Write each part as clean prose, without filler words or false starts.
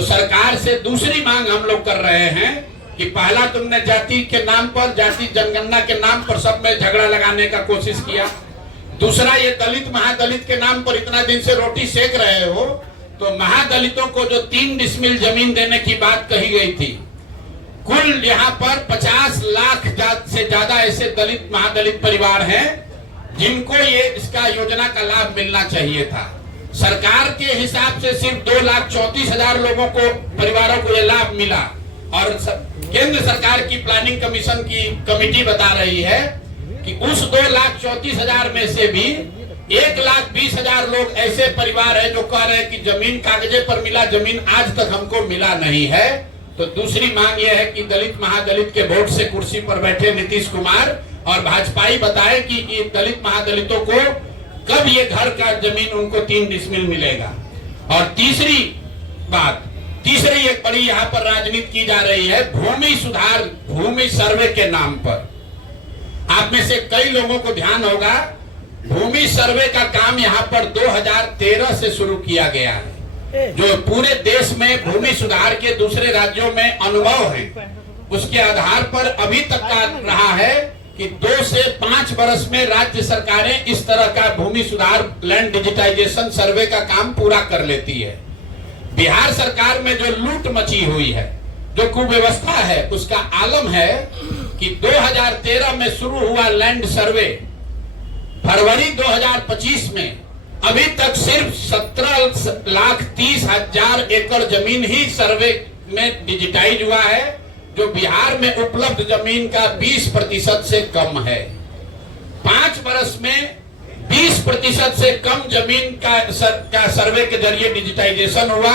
तो सरकार से दूसरी मांग हम लोग कर रहे हैं कि पहला तुमने जाति के नाम पर, जाति जनगणना के नाम पर सब में झगड़ा लगाने का कोशिश किया। दूसरा, ये दलित महादलित के नाम पर इतना दिन से रोटी सेक रहे हो, तो महादलितों को जो 3 डिसमिल जमीन देने की बात कही गई थी, कुल यहाँ पर 50 लाख से ज्यादा ऐसे दलित महादलित परिवार हैं जिनको ये इसका योजना का लाभ मिलना चाहिए था। सरकार के हिसाब से सिर्फ 2,34,000 लोगों को, परिवारों को ये लाभ मिला, और केंद्र सरकार की प्लानिंग कमीशन की कमेटी बता रही है कि उस 2,34,000 में से भी 1,20,000 लोग ऐसे परिवार हैं जो कह रहे हैं कि जमीन कागजे पर मिला, जमीन आज तक हमको मिला नहीं है। तो दूसरी मांग यह है कि दलित महादलित के वोट से कुर्सी पर बैठे नीतीश कुमार और भाजपाई बताए कि ये दलित महादलितों को कब ये घर का जमीन उनको 3 डिसमिल मिलेगा। और तीसरी बात, तीसरी एक बड़ी यहाँ पर राजनीति की जा रही है भूमि सुधार, भूमि सर्वे के नाम पर। आप में से कई लोगों को ध्यान होगा, भूमि सर्वे का काम यहाँ पर 2013 से शुरू किया गया है। जो पूरे देश में भूमि सुधार के दूसरे राज्यों में अनुभव है, उसके आधार पर अभी तक का रहा है कि 2 से 5 वर्ष में राज्य सरकारें इस तरह का भूमि सुधार, लैंड डिजिटाइजेशन सर्वे का काम पूरा कर लेती है। बिहार सरकार में जो लूट मची हुई है, जो कुव्यवस्था है, उसका आलम है कि 2013 में शुरू हुआ लैंड सर्वे फरवरी 2025 में अभी तक सिर्फ 17,30,000 एकड़ जमीन ही सर्वे में डिजिटाइज हुआ है, जो बिहार में उपलब्ध जमीन का 20% से कम है। 5 वर्ष में 20% से कम जमीन का सर्वे के जरिए डिजिटाइजेशन हुआ।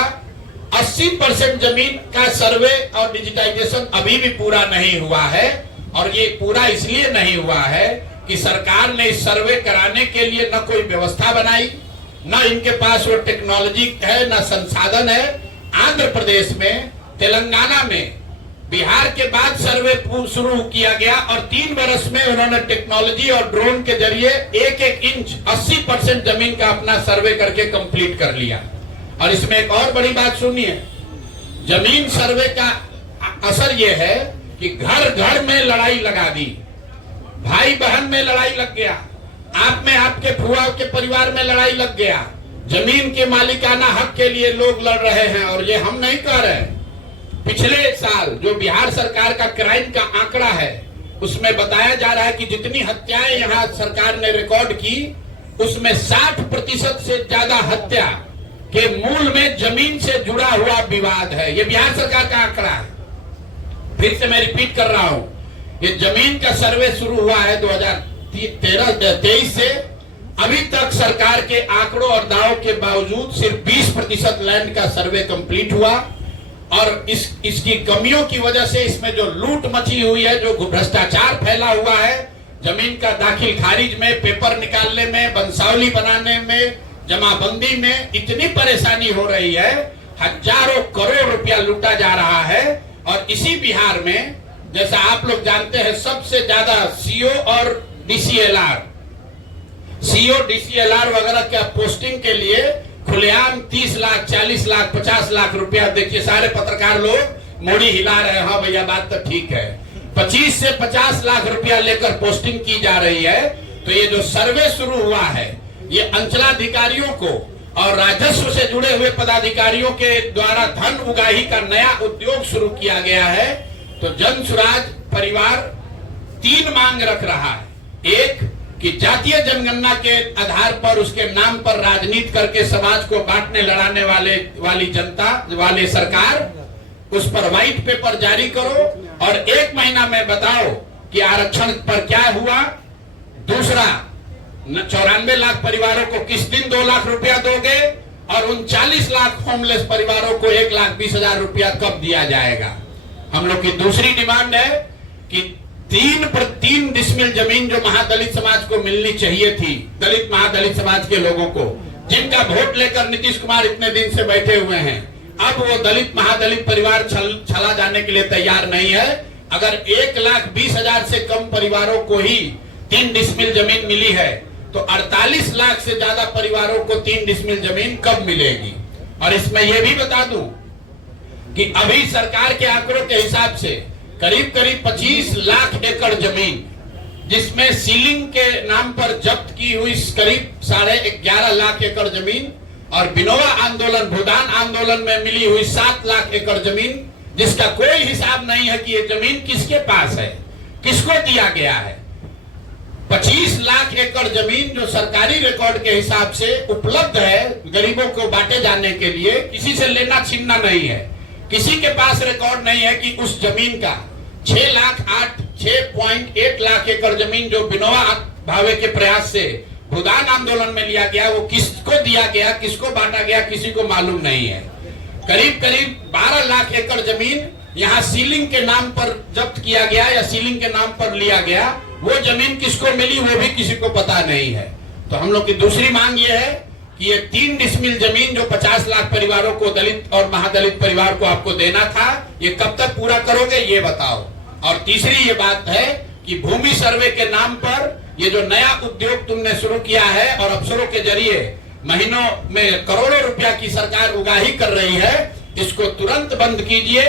80% जमीन का सर्वे और डिजिटाइजेशन अभी भी पूरा नहीं हुआ है, और ये पूरा इसलिए नहीं हुआ है कि सरकार ने इस सर्वे कराने के लिए न कोई व्यवस्था बनाई, न इनके पास वो टेक्नोलॉजी है, न संसाधन है। आंध्र प्रदेश में, तेलंगाना में बिहार के बाद सर्वे शुरू किया गया, और 3 वर्ष में उन्होंने टेक्नोलॉजी और ड्रोन के जरिए 1-1 इंच 80% जमीन का अपना सर्वे करके कंप्लीट कर लिया। और इसमें एक और बड़ी बात सुनिए, जमीन सर्वे का असर यह है कि घर घर में लड़ाई लगा दी, भाई बहन में लड़ाई लग गया, आप में आपके फुआ के परिवार में लड़ाई लग गया, जमीन के मालिकाना हक के लिए लोग लड़ रहे हैं। और ये हम नहीं कह रहे, पिछले साल जो बिहार सरकार का क्राइम का आंकड़ा है, उसमें बताया जा रहा है कि जितनी हत्याएं यहाँ सरकार ने रिकॉर्ड की, उसमें 60% से ज्यादा हत्या के मूल में जमीन से जुड़ा हुआ विवाद है। ये बिहार सरकार का आंकड़ा है। फिर से मैं रिपीट कर रहा हूं, ये जमीन का सर्वे शुरू हुआ है 2023 से, अभी तक सरकार के आंकड़ों और दावों के बावजूद सिर्फ 20% लैंड का सर्वे कंप्लीट हुआ। और इसकी कमियों की वजह से इसमें जो लूट मची हुई है, जो भ्रष्टाचार फैला हुआ है, जमीन का दाखिल खारिज में, पेपर निकालने में, बंसावली बनाने में, जमाबंदी में इतनी परेशानी हो रही है, हजारों करोड़ रुपया लूटा जा रहा है। और इसी बिहार में, जैसा आप लोग जानते हैं, सबसे ज्यादा सीओ और डीसीएलआर, सीओ डीसीएलआर वगैरह क्या पोस्टिंग के लिए खुलेआम 30 लाख, 40 लाख, 50 लाख रुपया, देखिए सारे पत्रकार लोग मोड़ी हिला रहे हैं, हाँ भैया बात तो ठीक है, 25 से 50 लाख रुपया लेकर पोस्टिंग की जा रही है। तो ये जो सर्वे शुरू हुआ है, ये अंचलाधिकारियों को और राजस्व से जुड़े हुए पदाधिकारियों के द्वारा धन उगाही का नया उद्योग शुरू किया गया है। तो जन सुराज परिवार 3 मांग रख रहा है। एक, कि जातीय जनगणना के आधार पर, उसके नाम पर राजनीति करके समाज को बांटने लड़ाने वाली जनता वाले सरकार, उस पर व्हाइट पेपर जारी करो और 1 महीना में बताओ कि आरक्षण पर क्या हुआ। दूसरा, 94 लाख परिवारों को किस दिन 2 लाख रुपया दोगे, और उन 40 लाख होमलेस परिवारों को 1,20,000 रुपया कब दिया जाएगा। हम लोग की दूसरी डिमांड है कि 3 डिसमिल जमीन जो महादलित समाज को मिलनी चाहिए थी, दलित महादलित समाज के लोगों को, जिनका वोट लेकर नीतीश कुमार इतने दिन से बैठे हुए हैं, अब वो दलित महादलित परिवार चला जाने के लिए तैयार नहीं है। अगर 1,20,000 से कम परिवारों को ही 3 डिसमिल जमीन मिली है, तो 48 लाख से ज्यादा परिवारों को 3 डिसमिल जमीन कब मिलेगी। और इसमें यह भी बता दूं कि अभी सरकार के आंकड़ों के हिसाब से करीब करीब 25 लाख एकड़ जमीन, जिसमें सीलिंग के नाम पर जब्त की हुई करीब 11.5 लाख एकड़ जमीन और बिनोवा आंदोलन, भूदान आंदोलन में मिली हुई 7 लाख एकड़ जमीन, जिसका कोई हिसाब नहीं है कि ये जमीन किसके पास है, किसको दिया गया है। 25 लाख एकड़ जमीन जो सरकारी रिकॉर्ड के हिसाब से उपलब्ध है गरीबों को बांटे जाने के लिए, किसी से लेना छीनना नहीं है। किसी के पास रिकॉर्ड नहीं है कि उस जमीन का 6.8 लाख एकड़ जमीन जो बिनोवा भावे के प्रयास से भूदान आंदोलन में लिया गया, वो किसको दिया गया, किसको बांटा गया, किसी को मालूम नहीं है। करीब करीब 12 लाख एकड़ जमीन यहाँ सीलिंग के नाम पर जब्त किया गया या सीलिंग के नाम पर लिया गया, वो जमीन किसको मिली वो भी किसी को पता नहीं है। तो हम लोग की दूसरी मांग ये है कि ये 3 डिसमिल जमीन जो 50 लाख परिवारों को, दलित और महादलित परिवार को आपको देना था, ये कब तक पूरा करोगे ये बताओ। और तीसरी ये बात है कि भूमि सर्वे के नाम पर ये जो नया उद्योग तुमने शुरू किया है और अफसरों के जरिए महीनों में करोड़ों रुपया की सरकार उगाही कर रही है, इसको तुरंत बंद कीजिए।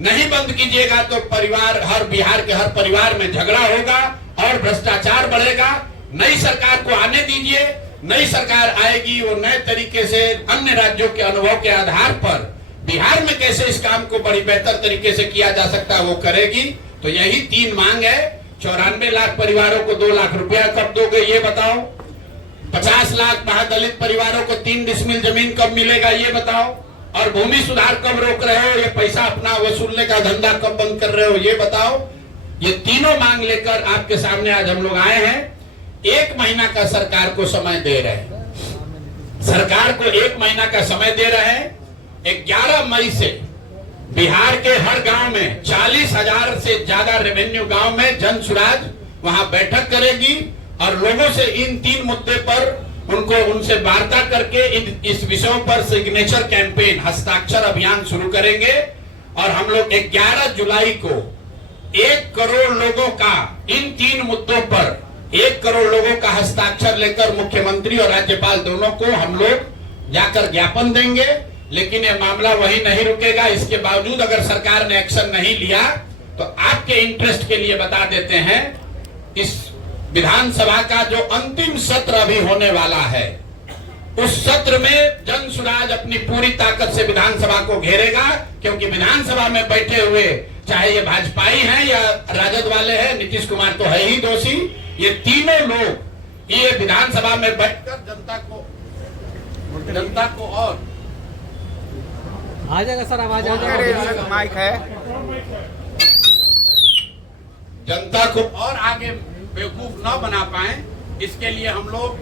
नहीं बंद कीजिएगा तो परिवार, हर बिहार के हर परिवार में झगड़ा होगा और भ्रष्टाचार बढ़ेगा। नई सरकार को आने दीजिए, नई सरकार आएगी, वो नए तरीके से अन्य राज्यों के अनुभव के आधार पर बिहार में कैसे इस काम को बड़ी बेहतर तरीके से किया जा सकता है वो करेगी। तो यही 3 मांग है। 94 लाख परिवारों को 2 लाख रुपया कब दोगे ये बताओ। 50 लाख महादलित परिवारों को 3 डिसमिल जमीन कब मिलेगा ये बताओ। और भूमि सुधार कब रोक रहे हो, ये पैसा अपना वसूलने का धंधा कब बंद कर रहे हो ये बताओ। ये तीनों मांग लेकर आपके सामने आज हम लोग आए हैं। 1 महीना का सरकार को समय दे रहे हैं, सरकार को 1 महीना का समय दे रहे हैं। 11 मई से बिहार के हर गांव में 40,000 से ज्यादा रेवेन्यू गांव में जन सुराज वहां बैठक करेगी और लोगों से इन 3 मुद्दे पर उनसे वार्ता करके इस विषयों पर सिग्नेचर कैंपेन, हस्ताक्षर अभियान शुरू करेंगे। और हम लोग 11 जुलाई को 1 करोड़ लोगों का इन 3 मुद्दों पर 1 करोड़ लोगों का हस्ताक्षर लेकर मुख्यमंत्री और राज्यपाल दोनों को हम लोग जाकर ज्ञापन देंगे। लेकिन ये मामला वही नहीं रुकेगा। इसके बावजूद अगर सरकार ने एक्शन नहीं लिया तो आपके इंटरेस्ट के लिए बता देते हैं, इस विधानसभा का जो अंतिम सत्र अभी होने वाला है, उस सत्र में जन सुराज अपनी पूरी ताकत से विधानसभा को घेरेगा। क्योंकि विधानसभा में बैठे हुए चाहे ये भाजपाई हैं या राजद वाले हैं, नीतीश कुमार तो है ही दोषी, ये तीनों लोग ये विधानसभा में बैठकर जनता को और आ जाएगा सर, आवाज आ जाएगा, माइक है, जनता को और आगे बेवकूफ न बना पाए, इसके लिए हम लोग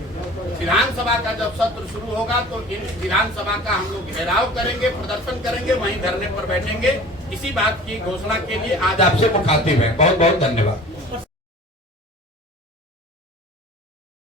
विधानसभा का जब सत्र शुरू होगा तो इन विधानसभा का हम लोग घेराव करेंगे, प्रदर्शन करेंगे, वहीं धरने पर बैठेंगे। इसी बात की घोषणा के लिए आज आपसे मुखातिब है। बहुत बहुत धन्यवाद।